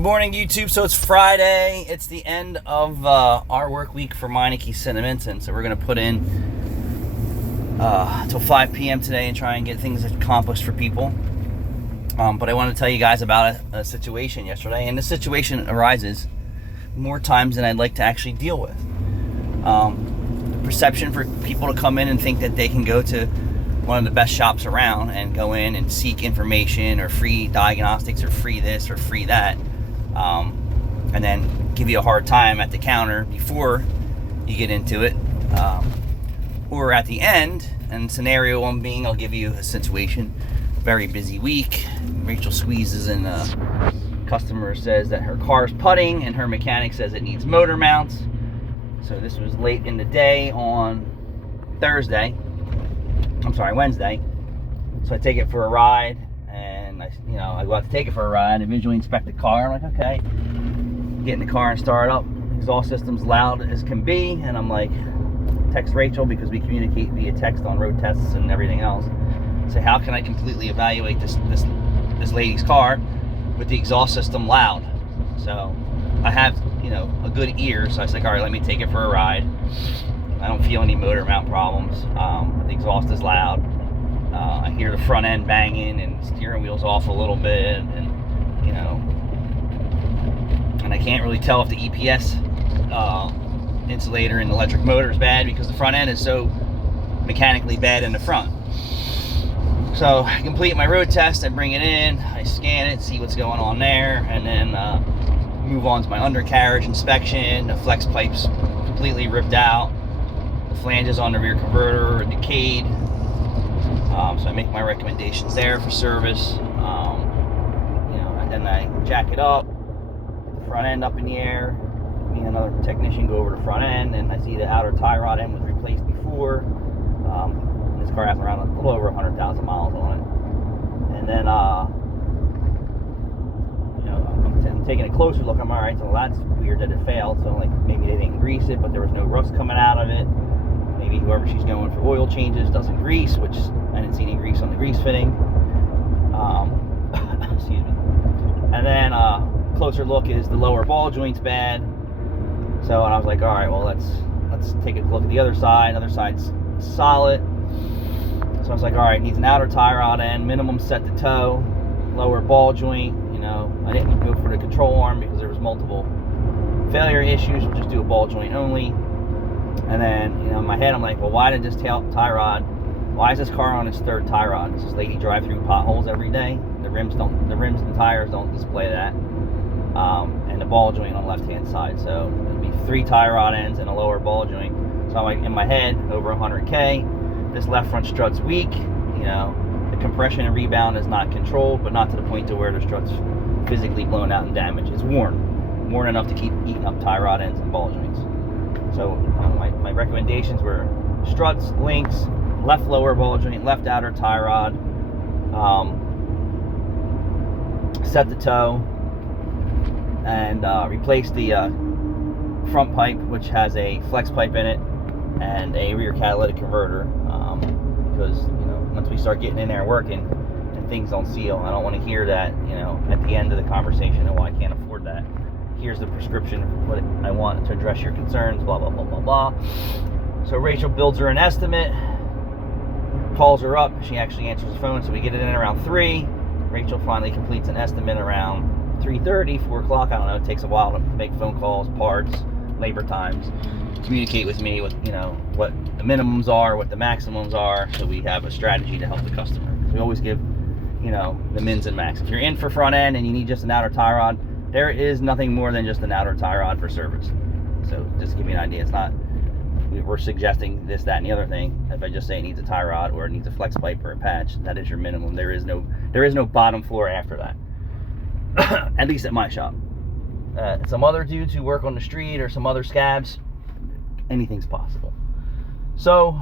Good morning, YouTube. So it's Friday. It's the end of our work week for Meineke Cineminton. So we're going to put in till 5 p.m. today and try and get things accomplished for people. But I want to tell you guys about a situation yesterday. And this situation arises more times than I'd like to actually deal with. The perception for people to come in and think that they can go to one of the best shops around and go in and seek information or free diagnostics or free this or free that, and then give you a hard time at the counter before you get into it, or at the end. And scenario one being, I'll give you a situation: very busy week. Rachel squeezes and customer says that her car's putting and her mechanic says it needs motor mounts. So this was late in the day on Wednesday. So I take it for a ride, and I go out to take it for a ride and visually inspect the car. I'm like, okay, get in the car and start up. Exhaust system's loud as can be, and I'm like, text Rachel, because we communicate via text on road tests and everything else. Say, how can I completely evaluate this lady's car with the exhaust system loud? So I have a good ear, so I was like, all right, let me take it for a ride. I don't feel any motor mount problems. The exhaust is loud. I hear the front end banging and steering wheel's off a little bit, and I can't really tell if the EPS insulator in the electric motor is bad, because the front end is so mechanically bad in the front. So I complete my road test, I bring it in, I scan it, see what's going on there, and then move on to my undercarriage inspection. The flex pipe's completely ripped out. The flanges on the rear converter are decayed. So I make my recommendations there for service. And then I jack it up, get the front end up in the air. Me and another technician go over the front end, and I see the outer tie rod end was replaced before. This car has around a little over 100,000 miles on it. And then I'm taking a closer look. I'm all right. So that's weird that it failed. So like, maybe they didn't grease it, but there was no rust coming out of it. Maybe whoever she's going for oil changes doesn't grease, which I didn't see any grease on the grease fitting. Excuse me. And then closer look is the lower ball joint's bad. So, and I was like, all right, well, let's take a look at the other side. The other side's solid. So I was like, all right, needs an outer tie rod end, minimum set to toe, lower ball joint. I didn't go for the control arm because there was multiple failure issues. We'll just do a ball joint only. And then, in my head, I'm like, well, why did this tie rod? Why is this car on its third tie rod? Does this lady drive through potholes every day? The rims and tires don't display that. And the ball joint on the left-hand side. So it'd be 3 tie rod ends and a lower ball joint. So I'm like, in my head, over 100K. This left front strut's weak. The compression and rebound is not controlled, but not to the point to where the strut's physically blown out and damaged. It's worn enough to keep eating up tie rod ends and ball joints. So my recommendations were struts, links, left lower ball joint, left outer tie rod, set the toe, and replace the front pipe, which has a flex pipe in it and a rear catalytic converter, because once we start getting in there and working and things don't seal, I don't want to hear that at the end of the conversation, oh, I can't afford that. Here's the prescription for what I want to address your concerns, blah, blah, blah, blah, blah. So Rachel builds her an estimate, calls her up. She actually answers the phone, so we get it in around 3. Rachel finally completes an estimate around 3:30, 4 o'clock. I don't know. It takes a while to make phone calls, parts, labor times, communicate with me with, what the minimums are, what the maximums are, so we have a strategy to help the customer. We always give, the mins and max. If you're in for front end and you need just an outer tie rod, there is nothing more than just an outer tie rod for service. So just to give you an idea, it's not, we're suggesting this, that, and the other thing. If I just say it needs a tie rod or it needs a flex pipe or a patch, that is your minimum. There is no bottom floor after that. At least at my shop. Some other dudes who work on the street or some other scabs, anything's possible. So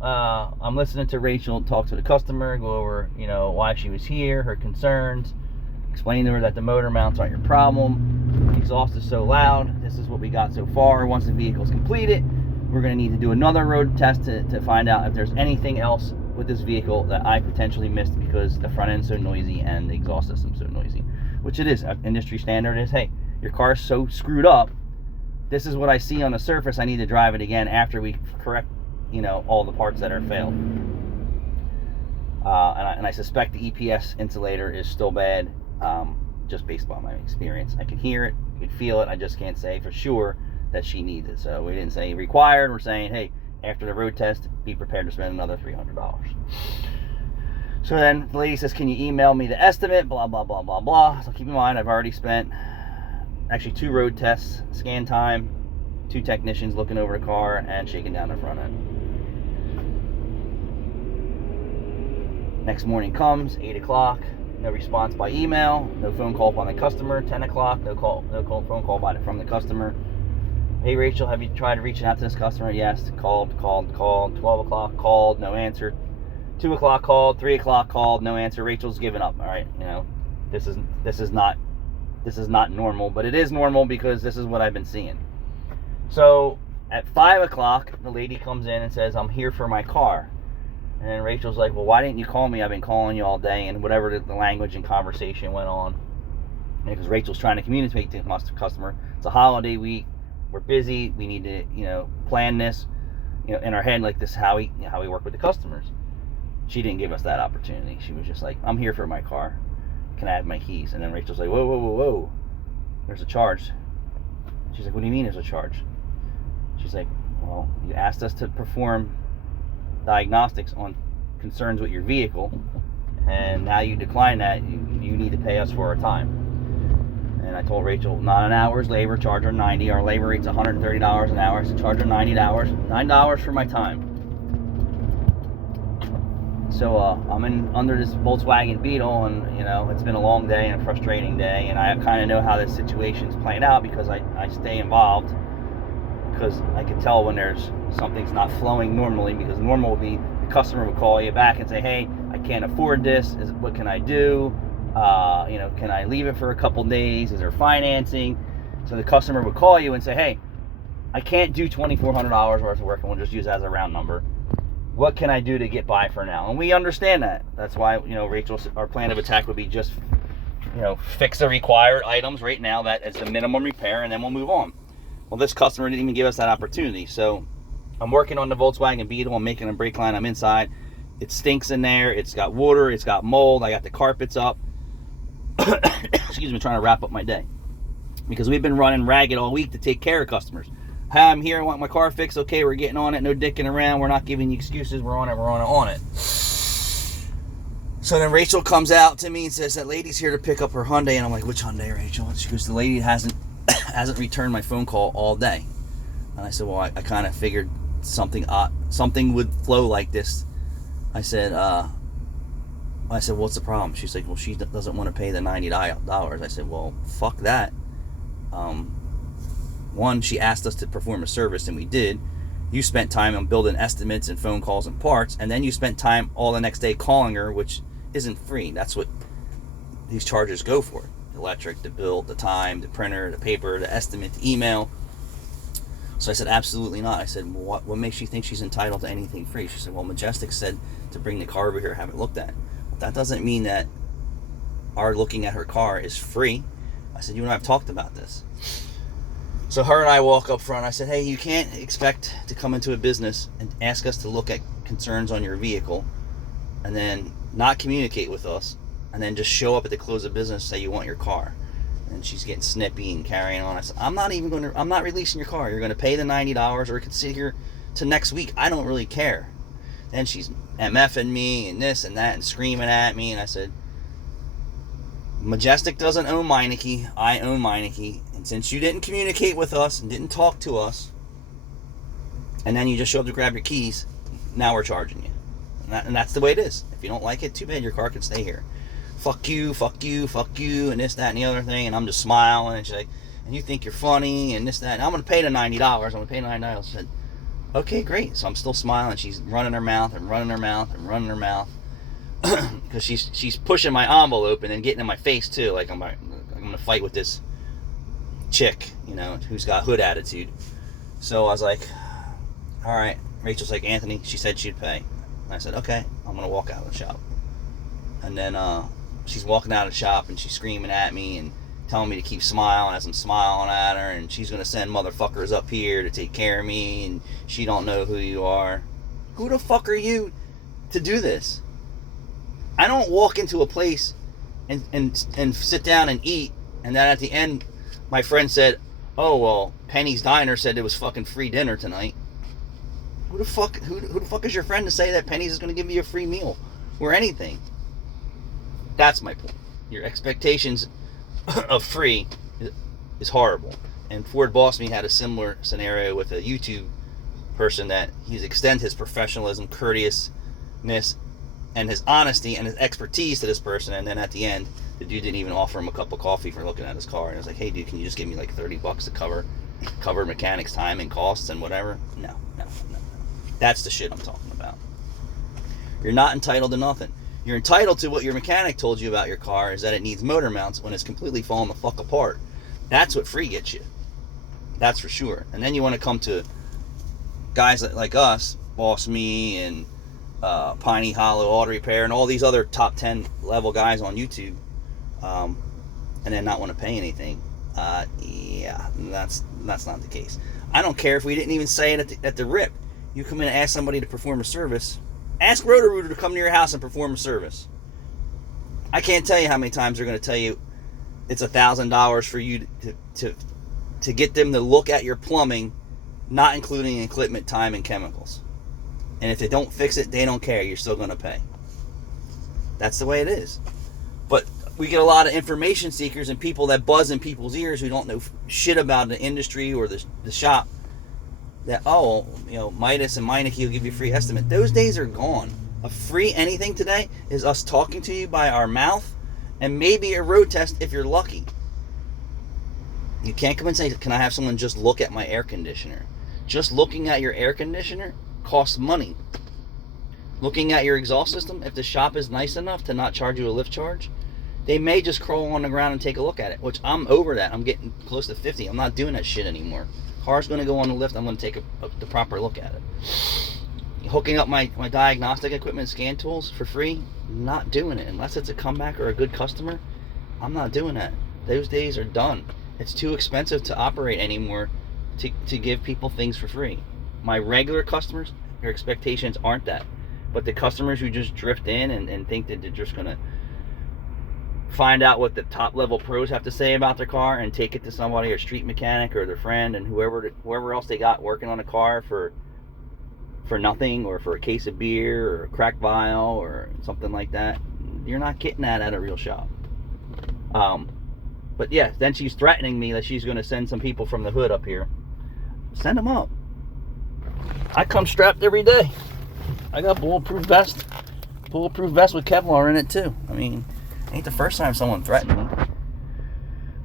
I'm listening to Rachel talk to the customer, go over why she was here, her concerns. Explain to her that the motor mounts aren't your problem. The exhaust is so loud. This is what we got so far. Once the vehicle's completed, we're going to need to do another road test to find out if there's anything else with this vehicle that I potentially missed because the front end's so noisy and the exhaust system's so noisy. which it is. Industry standard is, hey, your car's so screwed up, this is what I see on the surface, I need to drive it again after we correct, all the parts that are failed. And I suspect the EPS insulator is still bad, just based on my experience. I can hear it, I can feel it, I just can't say for sure that she needs it. So we didn't say required, we're saying, hey, after the road test, be prepared to spend another $300. So then the lady says, can you email me the estimate, blah, blah, blah, blah, blah. So keep in mind, I've already spent actually 2 road tests, scan time, 2 technicians looking over the car and shaking down the front end. Next morning comes, 8 o'clock, no response by email, no phone call from the customer. 10 o'clock, no phone call from the customer. Hey Rachel, have you tried reaching out to this customer? Yes. Called. 12 o'clock, called, no answer. 2 o'clock called, 3 o'clock called, no answer. Rachel's given up. All right, this is not normal, but it is normal because this is what I've been seeing. So at 5 o'clock, the lady comes in and says, I'm here for my car. And Rachel's like, well, why didn't you call me? I've been calling you all day, and whatever the language and conversation went on. Because Rachel's trying to communicate to the customer. It's a holiday week. We're busy. We need to, plan this, in our head, like this, how we work with the customers. She didn't give us that opportunity. She was just like, I'm here for my car. Can I have my keys? And then Rachel's like, whoa. There's a charge. She's like, what do you mean there's a charge? She's like, well, you asked us to perform diagnostics on concerns with your vehicle, and now you decline that. You need to pay us for our time. And I told Rachel, not an hour's labor, charge her $90. Our labor rate's $130 an hour, so charge her $9 for my time. So I'm under this Volkswagen Beetle, and it's been a long day and a frustrating day, and I kind of know how this situation's playing out because I stay involved, because I can tell when there's something's not flowing normally, because normal would be the customer would call you back and say, hey, I can't afford this, what can I do? Can I leave it for a couple days? Is there financing? So the customer would call you and say, hey, I can't do $2,400 worth of work, and we'll just use that as a round number. What can I do to get by for now? And we understand that. That's why, Rachel's, our plan of attack would be just, fix the required items right now that it's a minimum repair, and then we'll move on. Well, this customer didn't even give us that opportunity. So I'm working on the Volkswagen Beetle. I'm making a brake line. I'm inside. It stinks in there. It's got water. It's got mold. I got the carpets up. Excuse me, trying to wrap up my day. Because we've been running ragged all week to take care of customers. Hey, I'm here. I want my car fixed. Okay, we're getting on it. No dicking around. We're not giving you excuses. We're on it. So then Rachel comes out to me and says, that lady's here to pick up her Hyundai. And I'm like, which Hyundai, Rachel? She goes, the lady hasn't returned my phone call all day. And I said, well, I kind of figured something would flow like this. I said, what's the problem? She's like, well, she doesn't want to pay the $90. I said, well, fuck that. One, she asked us to perform a service, and we did. You spent time on building estimates and phone calls and parts, and then you spent time all the next day calling her, which isn't free. That's what these charges go for. The electric, the bill, the time, the printer, the paper, the estimate, the email. So I said, absolutely not. I said, well, what makes you think she's entitled to anything free? She said, well, Majestic said to bring the car over here, have it looked at. Well, that doesn't mean that our looking at her car is free. I said, you and I have talked about this. So her and I walk up front. I said, hey, you can't expect to come into a business and ask us to look at concerns on your vehicle and then not communicate with us and then just show up at the close of business and say you want your car. And she's getting snippy and carrying on. I said, I'm not releasing your car. You're going to pay the $90, or it could sit here to next week. I don't really care. Then she's MFing me and this and that and screaming at me. And I said, Majestic doesn't own Meineke. I own Meineke. And since you didn't communicate with us and didn't talk to us, and then you just showed up to grab your keys, now we're charging you. And that's the way it is. If you don't like it, too bad, your car can stay here. Fuck you, and this, that, and the other thing. And I'm just smiling. And she's like, and you think you're funny, and this, that. And I'm going to pay the $90. I'm going to pay the $90. I said, okay, great. So I'm still smiling. She's running her mouth. Because she's pushing my envelope and then getting in my face, too. Like I'm going to fight with this chick, who's got hood attitude. So I was like, all right. Rachel's like, Anthony, she said she'd pay. And I said, okay, I'm going to walk out of the shop. And then she's walking out of the shop and she's screaming at me and telling me to keep smiling as I'm smiling at her, and she's gonna send motherfuckers up here to take care of me, and she don't know who you are. Who the fuck are you to do this? I don't walk into a place and sit down and eat, and then at the end my friend said, oh well, Penny's Diner said it was fucking free dinner tonight. Who the fuck is your friend to say that Penny's is gonna give you a free meal or anything? That's my point. Your expectations of free is horrible. And Ford Boss Me had a similar scenario with a YouTube person that he's extend his professionalism, courteousness, and his honesty and his expertise to this person, and then at the end the dude didn't even offer him a cup of coffee for looking at his car, and I was like, hey dude, can you just give me like $30 to cover mechanics time and costs and whatever? No. That's the shit I'm talking about. You're not entitled to nothing. You're entitled to what your mechanic told you about your car, is that it needs motor mounts when it's completely falling the fuck apart. That's what free gets you. That's for sure. And then you want to come to guys like us, Boss Me and Piney Hollow Auto Repair and all these other top 10 level guys on YouTube, and then not want to pay anything. Yeah, that's not the case. I don't care if we didn't even say it at the rip. You come in and ask somebody to perform a service. Ask Roto-Rooter to come to your house and perform a service. I can't tell you how many times they're going to tell you it's $1,000 for you to get them to look at your plumbing, not including equipment, time, and chemicals. And if they don't fix it, they don't care. You're still going to pay. That's the way it is. But we get a lot of information seekers and people that buzz in people's ears who don't know shit about the industry or the shop. That, oh, you know, Midas and Meineke will give you a free estimate. Those days are gone. A free anything today is us talking to you by our mouth and maybe a road test if you're lucky. You can't come and say, can I have someone just look at my air conditioner? Just looking at your air conditioner costs money. Looking at your exhaust system, if the shop is nice enough to not charge you a lift charge, they may just crawl on the ground and take a look at it, which I'm over that. I'm getting close to 50. I'm not doing that shit anymore. Car's going to go on the lift. I'm going to take the proper look at it. Hooking up my diagnostic equipment, scan tools for free, not doing it. Unless it's a comeback or a good customer, I'm not doing that. Those days are done. It's too expensive to operate anymore to give people things for free. My regular customers, their expectations aren't that. But the customers who just drift in and think that they're just going to find out what the top level pros have to say about their car and take it to somebody, a street mechanic or their friend and whoever else they got working on a car for nothing, or for a case of beer or a crack vial or something like that. You're not getting that at a real shop. But yeah, then she's threatening me that she's going to send some people from the hood up here. Send them up. I come strapped every day. I got bulletproof vest with Kevlar in it too. I mean, ain't the first time someone threatened me.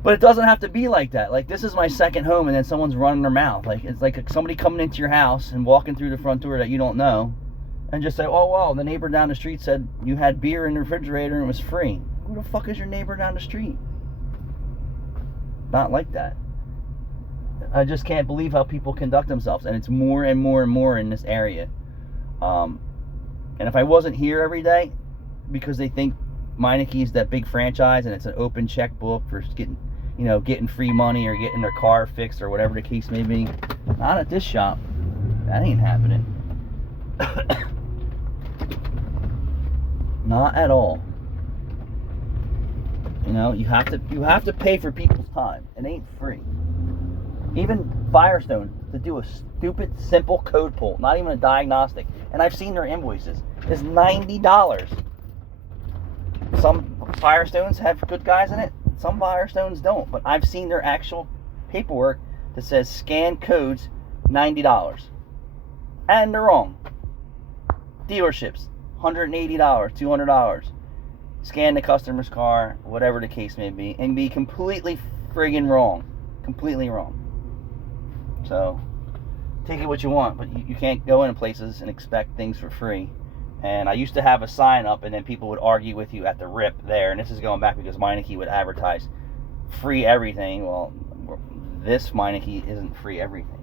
But it doesn't have to be like that. Like, this is my second home and then someone's running their mouth. Like, it's like somebody coming into your house and walking through the front door that you don't know and just say, oh, well, the neighbor down the street said you had beer in the refrigerator and it was free. Who the fuck is your neighbor down the street? Not like that. I just can't believe how people conduct themselves, and it's more and more and more in this area. And if I wasn't here every day because they think Meineke is that big franchise and it's an open checkbook for getting free money or getting their car fixed or whatever the case may be, not at this shop. That ain't happening. Not at all. You know, you have to pay for people's time. It ain't free. Even Firestone, to do a stupid, simple code pull, not even a diagnostic, and I've seen their invoices, is $90. Some Firestones have good guys in it, some Firestones don't, but I've seen their actual paperwork that says scan codes, $90. And they're wrong. Dealerships, $180, $200. Scan the customer's car, whatever the case may be, and be completely friggin' wrong. Completely wrong. So, take it what you want, but you can't go into places and expect things for free. And I used to have a sign up, and then people would argue with you at the rip there. And this is going back because Meineke would advertise free everything. Well, this Meineke isn't free everything.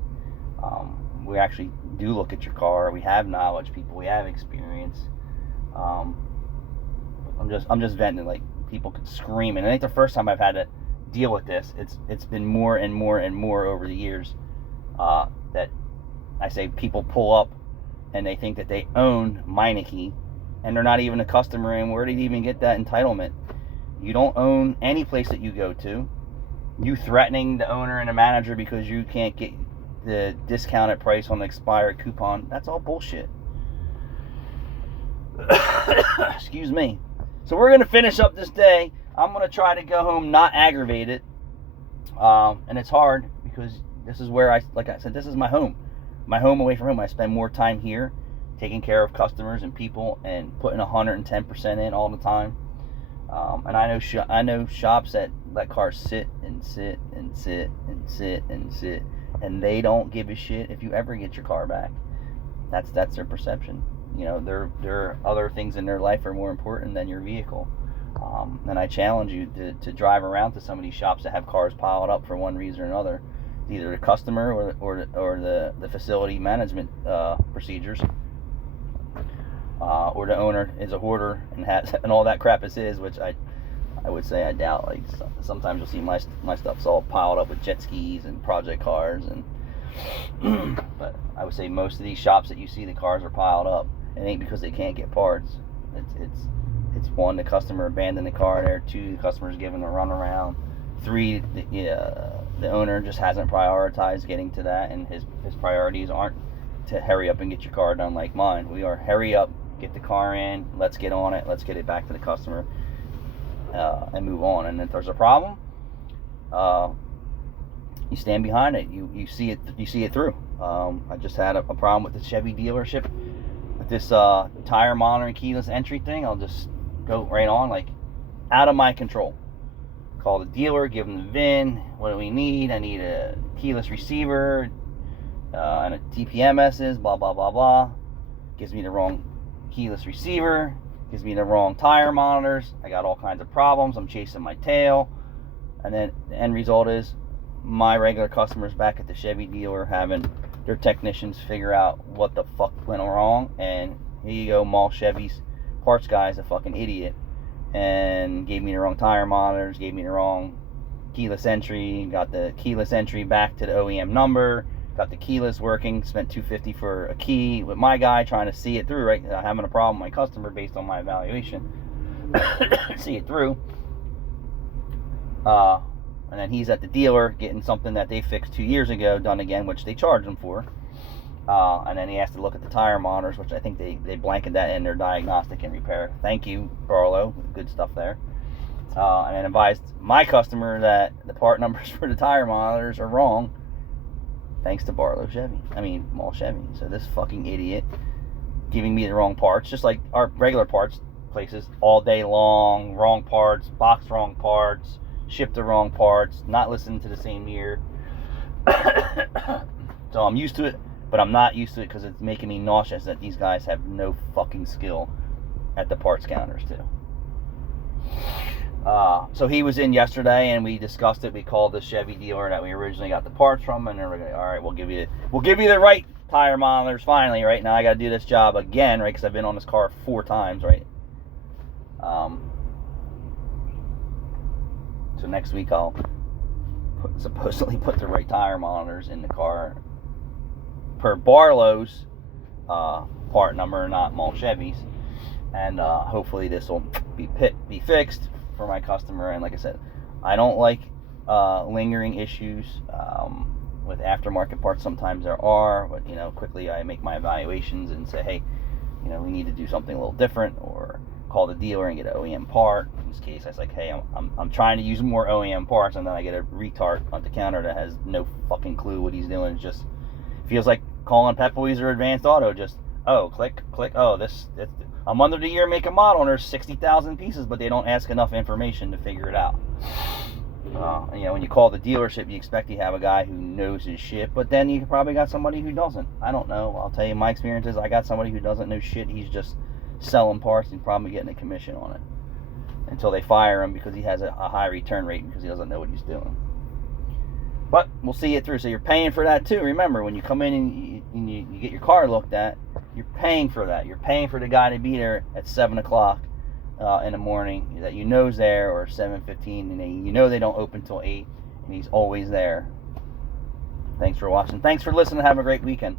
We actually do look at your car. We have knowledge, people. We have experience. I'm just venting. Like, people could scream. And it ain't the first time I've had to deal with this. It's been more and more and more over the years that I say people pull up and they think that they own Meineke, and they're not even a customer. And where did you even get that entitlement? You don't own any place that you go to. You threatening the owner and the manager because you can't get the discounted price on the expired coupon, that's all bullshit. Excuse me. So we're going to finish up this day. I'm going to try to go home not aggravated. And it's hard because this is where like I said, this is my home. My home away from home. I spend more time here taking care of customers and people and putting 110% in all the time. And I know shops that let cars sit and sit and sit and sit and sit, and they don't give a shit if you ever get your car back. That's their perception. You know, there are other things in their life are more important than your vehicle. And I challenge you to drive around to some of these shops that have cars piled up for one reason or another, either the customer or the facility management procedures. Or the owner is a hoarder and has and all that crap is which I would say I doubt. Like sometimes you'll see my stuff's all piled up with jet skis and project cars, and but I would say most of these shops that you see the cars are piled up, it ain't because they can't get parts. It's one, the customer abandoned the car there. Two, the customer's giving a runaround. Three, the owner just hasn't prioritized getting to that, and his priorities aren't to hurry up and get your car done like mine. We are hurry up, get the car in, let's get on it, let's get it back to the customer, and move on. And if there's a problem, you stand behind it. You see it through. I just had a problem with the Chevy dealership with this tire monitoring keyless entry thing. I'll just go right on, like out of my control. Call the dealer, give them the VIN. What do we need? I need a keyless receiver and a TPMS, blah blah blah blah. Gives me the wrong keyless receiver, gives me the wrong tire monitors. I got all kinds of problems. I'm chasing my tail, and then the end result is my regular customers back at the Chevy dealer having their technicians figure out what the fuck went wrong. And here you go, Mall Chevy's parts guy's a fucking idiot and gave me the wrong tire monitors, gave me the wrong keyless entry, got the keyless entry back to the OEM number, got the keyless working, spent $250 for a key with my guy trying to see it through, right? Having a problem with my customer based on my evaluation. See it through. And then he's at the dealer getting something that they fixed 2 years ago done again, which they charged him for. And then he has to look at the tire monitors, which I think they blanketed that in their diagnostic and repair. Thank you, Barlow. Good stuff there. And then advised my customer that the part numbers for the tire monitors are wrong. Thanks to Mall Chevy. So this fucking idiot giving me the wrong parts, just like our regular parts places, all day long, wrong parts, boxed wrong parts, shipped the wrong parts, not listening to the same year. So I'm used to it, but I'm not used to it because it's making me nauseous that these guys have no fucking skill at the parts counters too. So he was in yesterday and we discussed it. We called the Chevy dealer that we originally got the parts from, and they're like, all right, we'll give you the right tire monitors finally. Right now I got to do this job again, right? Because I've been on this car 4 times, right? So next week I'll supposedly put the right tire monitors in the car per Barlow's part number, not Mall Chevy's, and hopefully this will be fixed for my customer. And like I said, I don't like lingering issues with aftermarket parts. Sometimes there are, but quickly I make my evaluations and say, hey, we need to do something a little different, or call the dealer and get an OEM part. In this case, I was like, hey, I'm trying to use more OEM parts, and then I get a retard on the counter that has no fucking clue what he's doing. It just feels like calling Pep Boys or Advanced Auto. Just click, I'm under the year, make, and model, and there's 60,000 pieces, but they don't ask enough information to figure it out. When you call the dealership, you expect you have a guy who knows his shit, but then you probably got somebody who doesn't. I don't know. I'll tell you, my experience is I got somebody who doesn't know shit. He's just selling parts and probably getting a commission on it until they fire him because he has a high return rate because he doesn't know what he's doing. But we'll see it through. So you're paying for that too. Remember, when you come in and you get your car looked at, you're paying for that. You're paying for the guy to be there at 7 o'clock in the morning that you know is there, or 7:15, and you know they don't open till 8, and he's always there. Thanks for watching. Thanks for listening. Have a great weekend.